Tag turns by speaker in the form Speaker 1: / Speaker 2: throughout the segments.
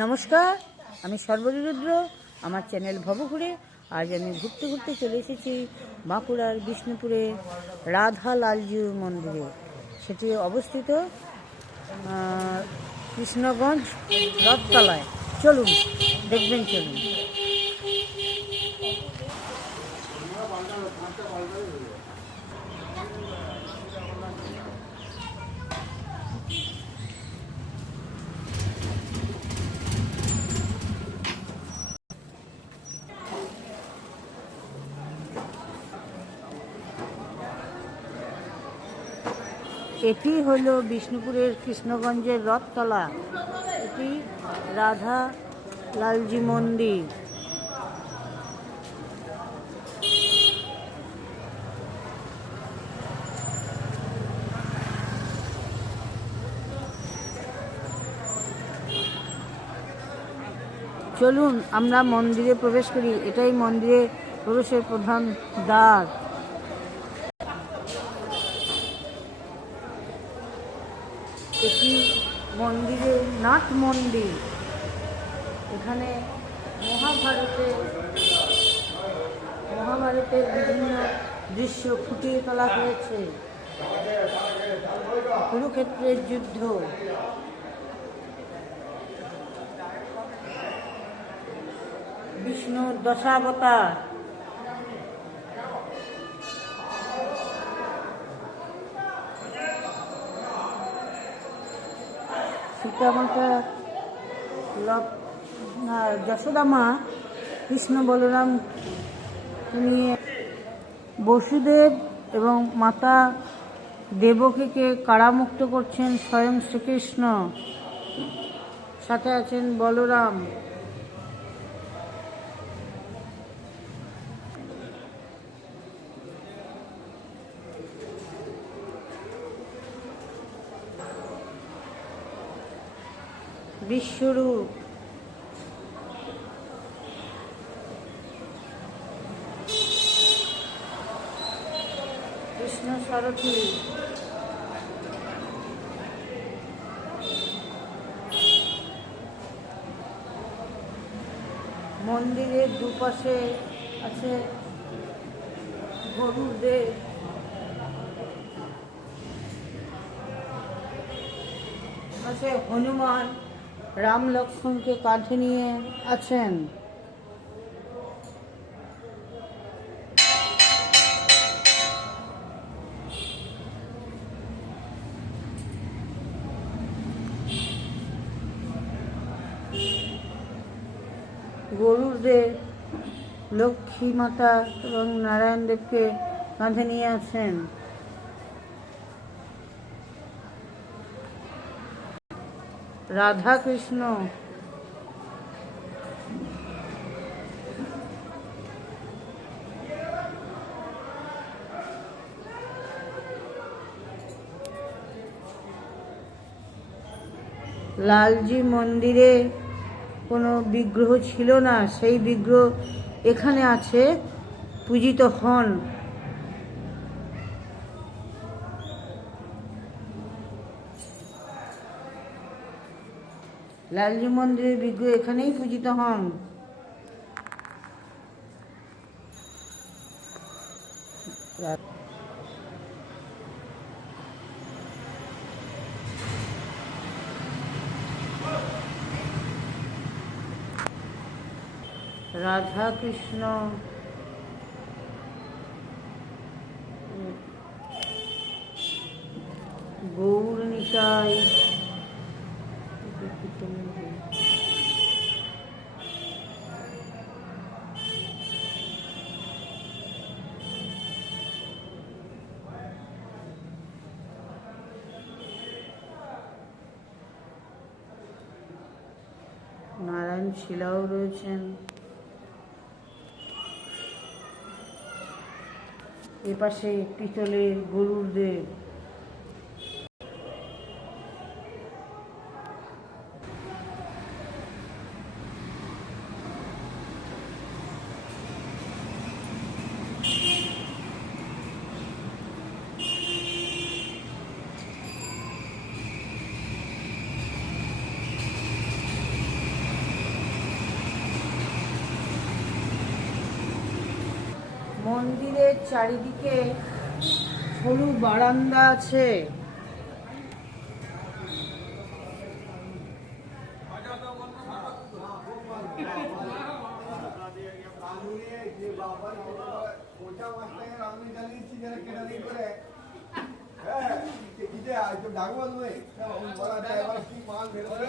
Speaker 1: নমস্কার, আমি সর্বরুদ্র, আমার চ্যানেল ভবঘুরে। আজ আমি ঘুরতে ঘুরতে চলে এসেছি বাঁকুড়ার বিষ্ণুপুরে রাধা লালজিউ মন্দিরে। সেটি অবস্থিত কৃষ্ণগঞ্জ রথতলায়। চলুন, দেখবেন, চলুন। এটি হলো বিষ্ণুপুরের কৃষ্ণগঞ্জের রথতলা। এটি রাধা লালজি মন্দির। চলুন, আমরা মন্দিরে প্রবেশ করি। এটাই মন্দিরে প্রবেশের প্রধান দ্বার। এটি মন্দিরে, নাট মন্দির। এখানে মহাভারতে, মহাভারতের বিভিন্ন দৃশ্য ফুটিয়ে তোলা হয়েছে। কুরুক্ষেত্রের যুদ্ধ। বিষ্ণুর দশাবতার। লব না, যশোদা মা কৃষ্ণ বলরাম নিয়ে বসুদেব এবং মাতা দেবকীকে কারামুক্ত করছেন স্বয়ং শ্রীকৃষ্ণ। সাথে আছেন বলরাম। বিশ্বরূপ। কৃষ্ণ সারথী। মন্দিরের দুপাশে আছে গরুদের আছে হনুমান। রাম লক্ষ্মণকে কাঁধে নিয়ে আছেন। গরুর দেব লক্ষ্মী মাতা এবং নারায়ণ দেবকে কাঁধে নিয়ে আছেন। রাধা কৃষ্ণ লালজি মন্দিরে কোনো বিগ্রহ ছিল না সেই বিগ্রহ এখানে আছে পূজিত হন। লালজি মন্দিরের বিগ্রহ এখানেই পূজিত হন। রাধা কৃষ্ণ। গৌর নিতাই। নারায়ণ শিলাও রয়েছেন। এপাশে পিতলের গরুর দেব। মন্দিরের চারিদিকে সরু বারান্দা আছে।
Speaker 2: হ্যাঁ ডাকবো তুমি বলা যায় এবার কি মাল বেরোবে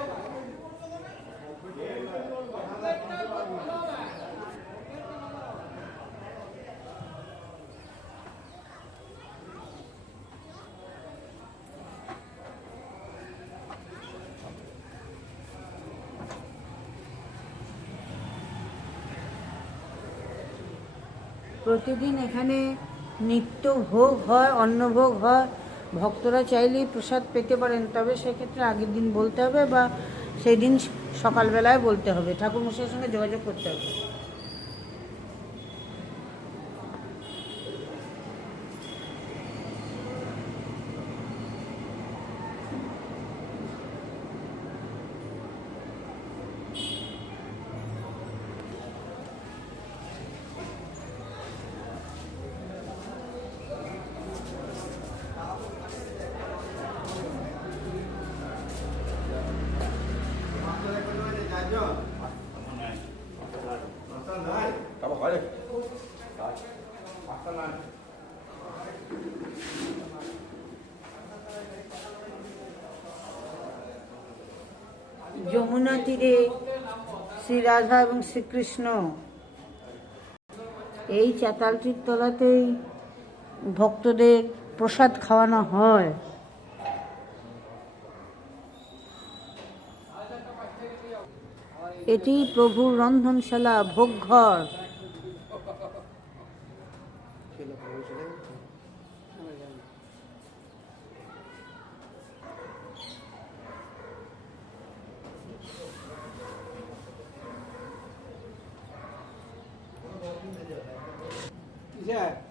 Speaker 1: প্রতিদিন এখানে নিত্য ভোগ হয়, অন্নভোগ হয়। ভক্তরা চাইলেই প্রসাদ পেতে পারেন, তবে সেক্ষেত্রে আগের দিন বলতে হবে বা সেই দিন সকালবেলায় বলতে হবে। ঠাকুর মশাইয়ের সঙ্গে যোগাযোগ করতে হবে। যমুনা তীরে শ্রী রাধা এবং শ্রীকৃষ্ণ এই চাতালটির তলাতেই ভক্তদের প্রসাদ খাওয়ানো হয়। এটি প্রভুর রন্ধনশালা ভোগঘর।
Speaker 3: কিসে